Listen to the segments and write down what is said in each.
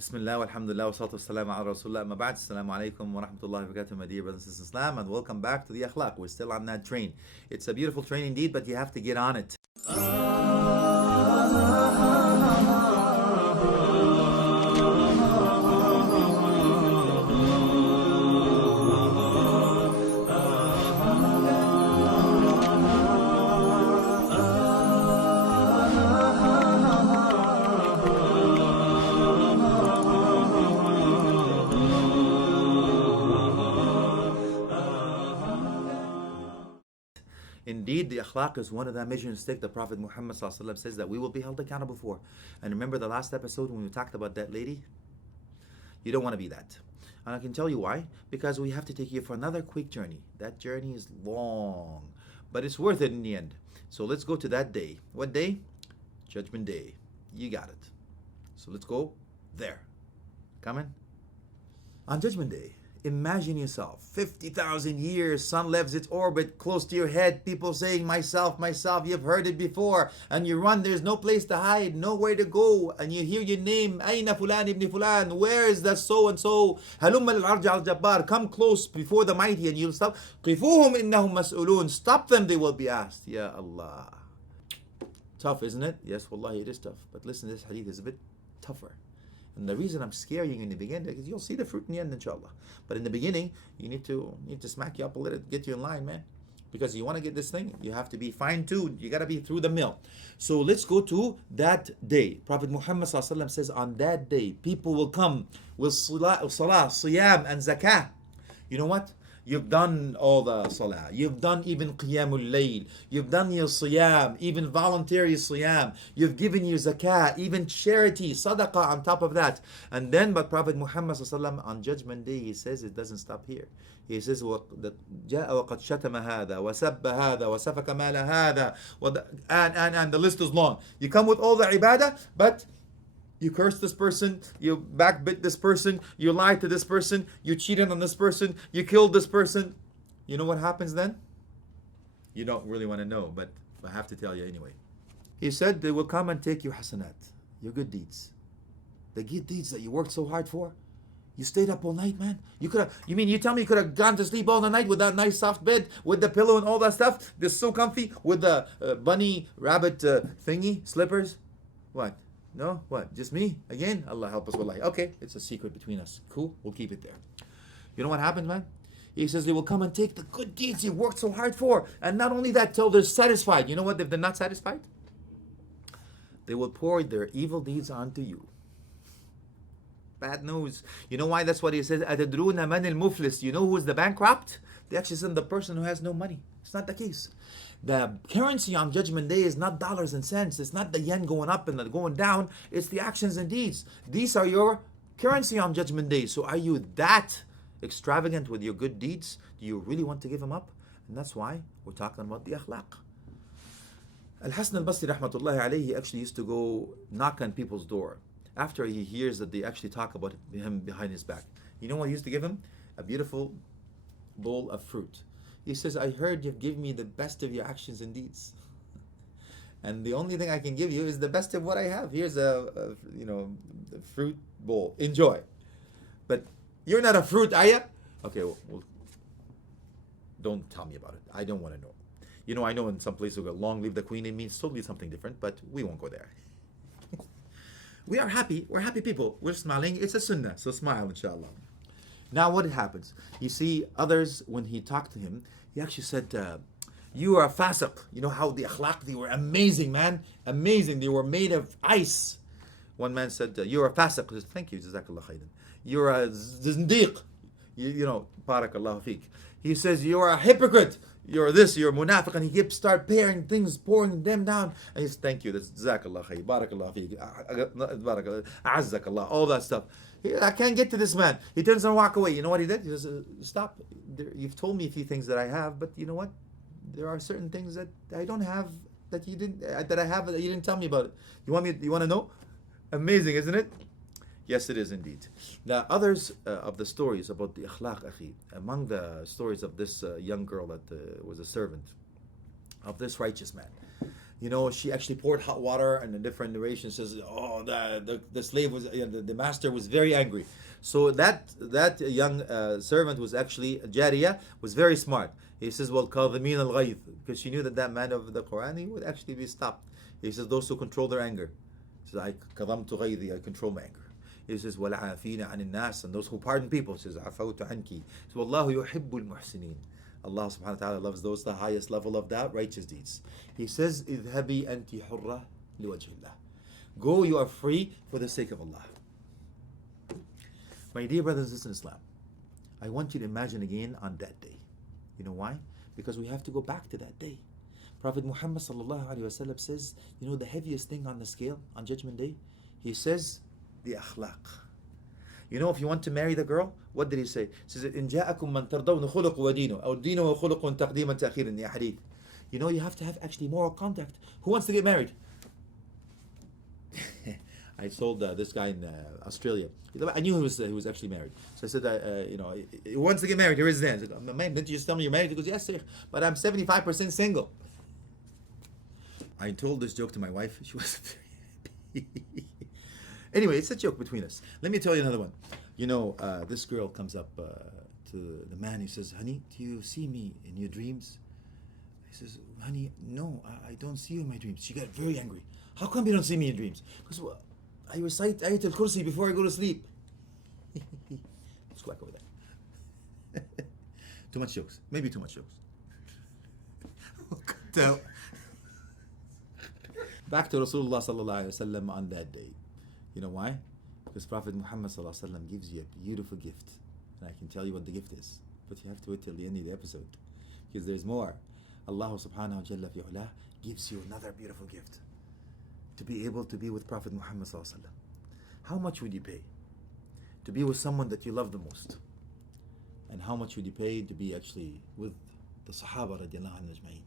Bismillah, walhamdulillah, wa salatu wassalamu ala rasulullah, ma ba'd, assalamu alaikum wa rahmatullahi wa barakatuh, my dear brothers and sisters in Islam, and welcome back to the akhlaq. We're still on that train. It's a beautiful train indeed, but you have to get on it. Indeed, the akhlaq is one of the measuring stick the Prophet Muhammad ﷺ says that we will be held accountable for. And remember the last episode when we talked about that lady? You don't want to be that. And I can tell you why. Because we have to take you for another quick journey. That journey is long, but it's worth it in the end. So let's go to that day. What day? Judgment Day. You got it. So let's go there. Coming? On Judgment Day, imagine yourself, 50,000 years, sun leaves its orbit close to your head, people saying, myself, myself, you've heard it before, and you run, there's no place to hide, nowhere to go, and you hear your name, Aina Fulan ibn Fulan, where is the so-and-so, Halumma al-Arj al-Jabbar, come close before the mighty, and you'll stop, Qifuhum innahum mas'ulun, stop them, they will be asked, Ya Allah. Tough, isn't it? Yes, wallahi, it is tough, but listen, this hadith is a bit tougher. And the reason I'm scaring you in the beginning is you'll see the fruit in the end, inshallah. But in the beginning, you need to smack you up a little, get you in line, man. Because you want to get this thing, you have to be fine-tuned. You got to be through the mill. So let's go to that day. Prophet Muhammad ﷺ says, on that day, people will come with salah, siyam, and zakah. You know what? You've done all the salah. You've done even qiyamul layl. You've done your siyam, even voluntary siyam. You've given your zakah, even charity, sadaqah on top of that. And then, but Prophet Muhammad ﷺ on Judgment Day, he says it doesn't stop here. He says, جاء وقد شتم هذا وسب هذا وسفك مال هذا, and the list is long. You come with all the ibadah, but you curse this person, you backbit this person, you lied to this person, you cheated on this person, you killed this person. You know what happens then? You don't really want to know, but I have to tell you anyway. He said they will come and take your hasanat, your good deeds. The good deeds that you worked so hard for. You stayed up all night, man. You tell me you could have gone to sleep all the night with that nice soft bed, with the pillow and all that stuff? This so comfy, with the bunny rabbit thingy, slippers? What? No? What? Just me? Again? Allah help us, wallahi. Okay, it's a secret between us. Cool, we'll keep it there. You know what happens, man? He says they will come and take the good deeds you worked so hard for. And not only that, till they're satisfied. You know what if they're not satisfied? They will pour their evil deeds onto you. Bad news. You know why? That's what he says. أَتَدْرُونَ مَنِ الْمُفْلِسِ. You know who's the bankrupt? They actually said the person who has no money. It's not the case. The currency on Judgment Day is not dollars and cents. It's not the yen going up and going down. It's the actions and deeds. These are your currency on Judgment Day. So are you that extravagant with your good deeds? Do you really want to give them up? And that's why we're talking about the akhlaq. Al-Hasan al-Basri rahmatullahi alayhi actually used to go knock on people's door after he hears that they actually talk about him behind his back. You know what he used to give him? A beautiful bowl of fruit. He says, I heard you've given me the best of your actions and deeds. And the only thing I can give you is the best of what I have. Here's a fruit bowl. Enjoy. But you're not a fruit, are you? Okay, well, don't tell me about it. I don't want to know. You know, I know in some places we go, long live the queen. It means totally something different, but we won't go there. We are happy. We're happy people. We're smiling. It's a sunnah. So smile, inshallah. Now what happens? You see, others, when he talked to him, he actually said, you are a fasiq. You know how the akhlaq, they were amazing, man. Amazing. They were made of ice. One man said, you're a fasiq. He said, thank you, jazakallah khayran. You're a zindiq. You know, barakallahu feek. He says, you're a hypocrite. You're this, you're a munafiq. And he keeps start pairing things, pouring them down. And he says, thank you, that's jazakallah khayran. Barakallahu feek. Barakallah. Azzakallah. All that stuff. I can't get to this man. He turns and walk away. You know what he did? He says, stop. You've told me a few things that I have, but you know what? There are certain things that I don't have that you didn't, that I have that you didn't tell me about it. You want to know? Amazing, isn't it? Yes, it is indeed. Now, others of the stories about the akhlaq, akhi, among the stories of this young girl that was a servant of this righteous man. She actually poured hot water, and a different narration says, oh, the slave was, the master was very angry. So that young servant was actually, Jariya, was very smart. He says, well, kadhimin al-ghayth, because she knew that man of the Quran, he would actually be stopped. He says, those who control their anger. He says, I kadhamtu ghaythi, I control my anger. He says, وَالْعَافِينَ عَنِ النَّاسِ, and those who pardon people. He says, عَفَوْتُ عَنْكِ. So, وَاللَّهُ يُحِبُّ الْمُحْسِنِينَ. Allah subhanahu wa ta'ala loves those, the highest level of that, righteous deeds. He says, اذهبي أنت حرة لوجه الله. Go, you are free for the sake of Allah. My dear brothers and sisters in Islam, I want you to imagine again on that day. You know why? Because we have to go back to that day. Prophet Muhammad sallallahu alaihi wasallam says, the heaviest thing on the scale on Judgment Day, he says, the akhlaq. If you want to marry the girl, what did he say? He says, إن جاءكم من ترضون خلق ودينه أو الدين وخلق تقديما تأخيرا يا حديث. You have to have actually moral contact. Who wants to get married? I told this guy in Australia. I knew he was actually married. So I said, he wants to get married. Here is his hand. I said, man, didn't you just tell me you're married? He goes, yes, sir, but I'm 75% single. I told this joke to my wife. She was very happy. Anyway, it's a joke between us. Let me tell you another one. This girl comes up to the man. He says, honey, do you see me in your dreams? He says, honey, no, I don't see you in my dreams. She got very angry. How come you don't see me in dreams? Because I recite Ayat al-Kursi before I go to sleep. Let's go back over there. Too much jokes. Maybe too much jokes. Back to Rasulullah sallallahu alaihi wasallam on that day. You know why? Because Prophet Muhammad sallallahu alaihi wasallam gives you a beautiful gift. And I can tell you what the gift is. But you have to wait till the end of the episode. Because there's more. Allah subhanahu wa jalla fi'ula gives you another beautiful gift. To be able to be with Prophet Muhammad sallallahu alaihi wasallam. How much would you pay to be with someone that you love the most? And how much would you pay to be actually with the Sahaba radiallahu anhum ajma'in?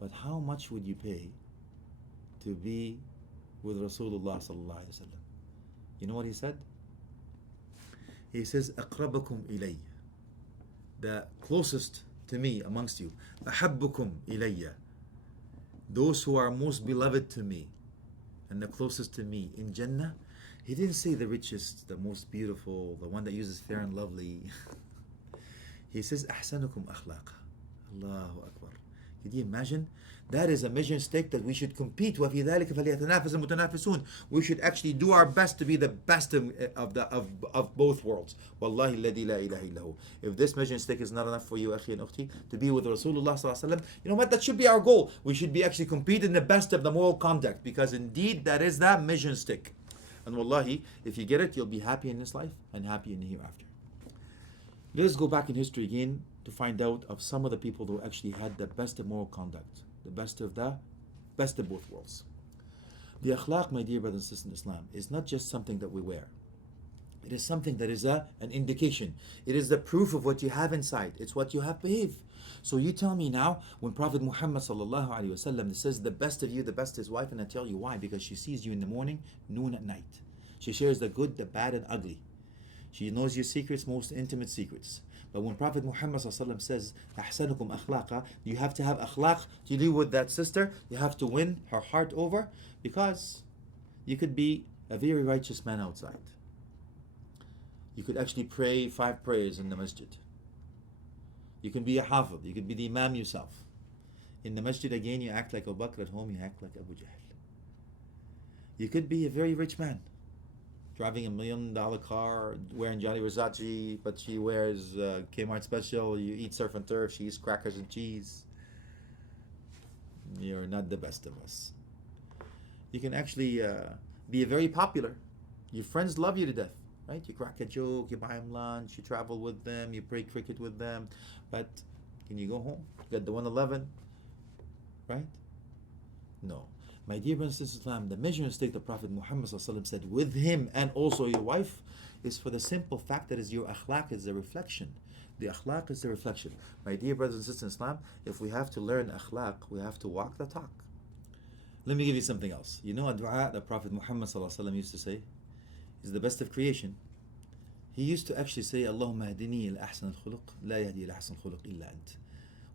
But how much would you pay to be with Rasulullah sallallahu alaihi wasallam? You know what he said? He says, "Aqrabakum ilayya," the closest to me amongst you. "Ahabbukum ilayya," those who are most beloved to me and the closest to me in Jannah. He didn't say the richest, the most beautiful, the one that uses fair and lovely. He says, "Ahsanukum akhlaqa." Allahu Akbar. Can you imagine? That is a measuring stick that we should compete. وَفِي ذَلِكَ فَلْيَتَنَافَسِ الْمُتَنَافِسُونَ. We should actually do our best to be the best of both worlds. Wallahi الَّذِي لَا إِلَهَ إِلَّا هُ. If this measuring stick is not enough for you, akhi and ukhti, to be with Rasulullah sallallahu alaihi wasallam, you know what? That should be our goal. We should be actually competing the best of the moral conduct, because indeed that is that measuring stick. And wallahi, if you get it, you'll be happy in this life and happy in the hereafter. Let us go back in history again to find out of some of the people who actually had the best of moral conduct, the best of both worlds. The akhlaq, my dear brothers and sisters in Islam, is not just something that we wear. It is something that is an indication. It is the proof of what you have inside. It's what you have behaved. So you tell me now, when Prophet Muhammad sallallahu alaihi wasallam says the best of you, the best is wife, and I tell you why, because she sees you in the morning, noon, at night. She shares the good, the bad, and ugly. She knows your secrets, most intimate secrets. But when Prophet Muhammad ﷺ says, أَحْسَنُكُمْ أَخْلَاقًا, you have to have akhlaq to deal with that sister. You have to win her heart over, because you could be a very righteous man outside. You could actually pray 5 prayers in the masjid. You can be a hafid. You could be the imam yourself. In the masjid again, you act like Abu Bakr. At home, you act like Abu Jahl. You could be a very rich man, driving $1 million car, wearing Johnny Versace, but she wears Kmart Special. You eat surf and turf, she eats crackers and cheese. You're not the best of us. You can actually be very popular. Your friends love you to death, right? You crack a joke, you buy them lunch, you travel with them, you play cricket with them. But can you go home? You got the 111, right? No. My dear brothers and sisters, the measuring stick the Prophet Muhammad said with him and also your wife is for the simple fact that is your akhlaq is the reflection. The akhlaq is the reflection. My dear brothers and sisters in Islam, if we have to learn akhlaq, we have to walk the talk. Let me give you something else. You know a dua that Prophet Muhammad used to say is the best of creation. He used to actually say, Allahumma hadini ila ahsan al-khuluq, la yahdi ila ahsan al-khuluq illa ant.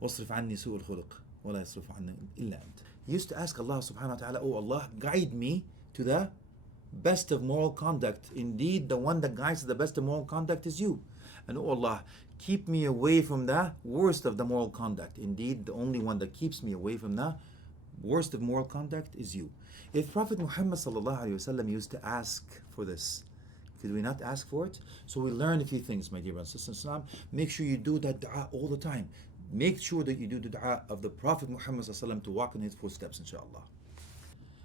Wasrif anni su' al-khuluq, ولا يصرف عنا إلا أنت. He used to ask Allah subhanahu wa ta'ala, oh Allah, guide me to the best of moral conduct. Indeed, the one that guides to the best of moral conduct is you. And oh Allah, keep me away from the worst of the moral conduct. Indeed, the only one that keeps me away from the worst of moral conduct is you. If Prophet Muhammad sallallahu alaihi wasallam used to ask for this, could we not ask for it? So we learn a few things, my dear brothers and sisters in Islam. Make sure you do that dua all the time. Make sure that you do the dua of the Prophet Muhammad sallallahu alaihi wasallam to walk in his footsteps, inshallah.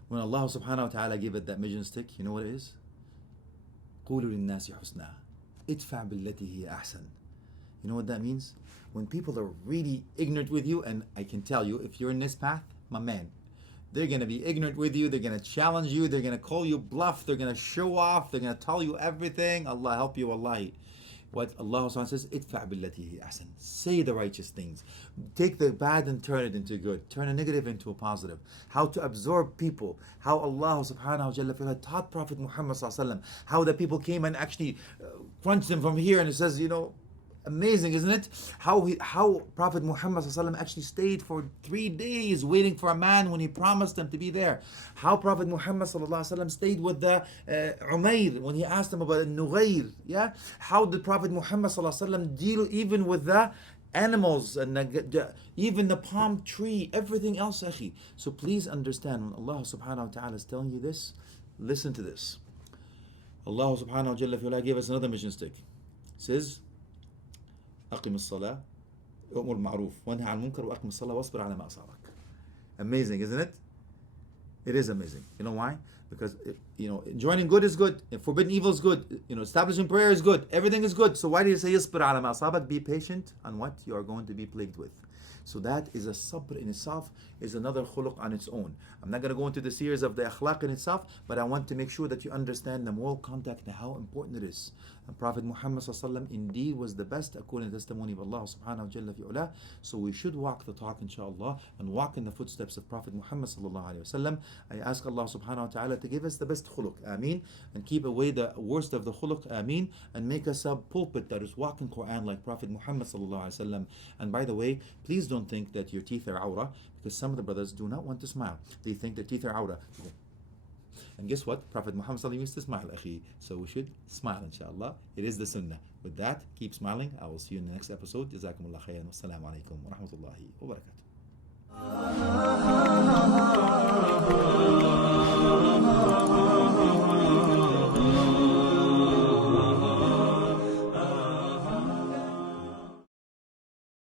When Allah subhanahu wa ta'ala gave it that measuring stick, you know what it is? قولوا للناس حسنا ادفع بالتي هي أحسن. You know what that means? When people are really ignorant with you, and I can tell you, if you're in this path, my man, they're going to be ignorant with you, they're going to challenge you, they're going to call you bluff, they're going to show off, they're going to tell you everything. Allah help you, wallahi. What Allah says, idfa' billati hi ahsan. Say the righteous things. Take the bad and turn it into good. Turn a negative into a positive. How to absorb people. How Allah subhanahu wa ta'ala taught Prophet Muhammad sallallahu alaihi wasallam. How the people came and actually crunched him from here, and it says, amazing, isn't it? How Prophet Muhammad ﷺ actually stayed for 3 days waiting for a man when he promised him to be there. How Prophet Muhammad ﷺ stayed with the Umayr when he asked him about Nughayr. Yeah? How did Prophet Muhammad ﷺ deal even with the animals and even the palm tree, everything else, akhi. So please understand, when Allah subhanahu wa ta'ala is telling you this, listen to this. Allah subhanahu wa ta'ala gave us another mission stick. It says, أقم الصلاة وأمر بالمعروف وانهى عن المنكر وأقم الصلاة واصبر على ما أصابك. Amazing, isn't it? It is amazing. You know why? Because joining good is good, forbidden evil is good, establishing prayer is good, everything is good. So why do you say اصبر على ما أصابك? Be patient on what you are going to be plagued with. So that is a sabr in itself, is another khuluq on its own. I'm not going to go into the series of the akhlaq in itself, but I want to make sure that you understand the moral contact and how important it is. And Prophet Muhammad sallallahu indeed was the best according to the testimony of Allah subhanahu wa ta'ala. So we should walk the talk, inshallah, and walk in the footsteps of Prophet Muhammad sallallahu alayhi wa sallam. I ask Allah subhanahu wa ta'ala to give us the best khuluq, ameen, and keep away the worst of the khuluq, ameen, and make us a pulpit that is walking Quran like Prophet Muhammad sallallahu alayhi wa sallam. And by the way, please don't think that your teeth are awrah, because some of the brothers do not want to smile. They think their teeth are awrah. And guess what? Prophet Muhammad sallallahu used to smile, akhi. So we should smile, inshallah. It is the sunnah. With that, keep smiling. I will see you in the next episode. Jazakumullah khairan. Wassalamu alaikum wa rahmatullahi wa barakatuh.